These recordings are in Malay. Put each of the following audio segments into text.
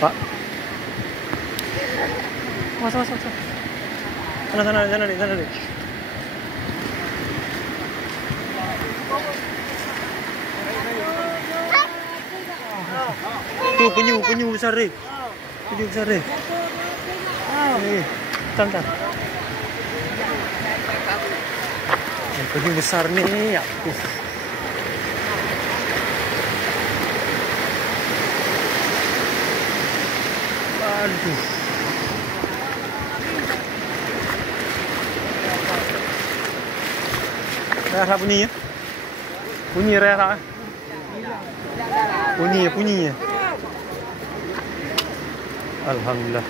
Pak. Masuk. Sana deh. Tuh penyu besar deh. Penyu besar deh. Nih, santai. Penyu besar nih, ya. Aduh. Rasa bunyinya? Bunyi rasa. Bunyinya. Alhamdulillah.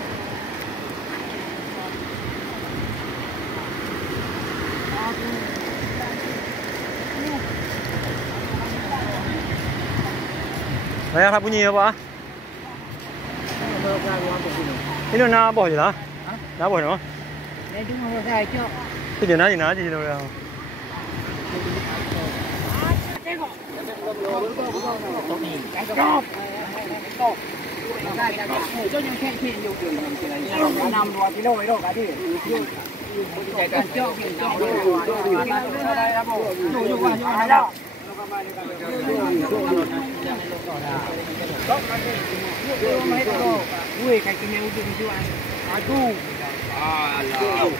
Rasa bunyi ya, Pak? Ini na bỏ gì đó? Na bỏ nó? Đây chúng nó ra chưa? Cái gì na gì đâu đâu? Cho những khen nhiều tiền nằm đùa cái lồi đâu cả đi. Chạy cần cho ui cái nhau dùng chưa ăn. Aduh. Alah.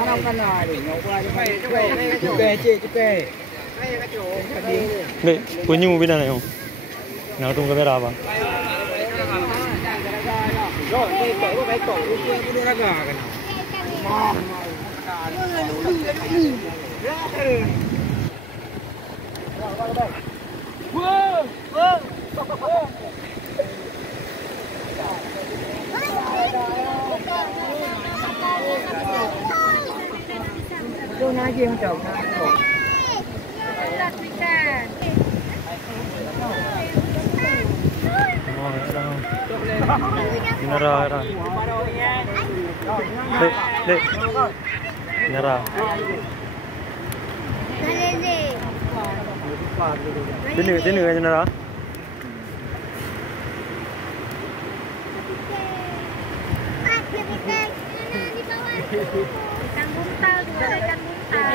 Orang kan lah ni, cukai. Nih, penyu bina nih, nào tung kamera bang. Đâu na gì không chồng na. Nara. Dek. Nara. Sini aja Nara. Ikan buntal juga, ikan buntal.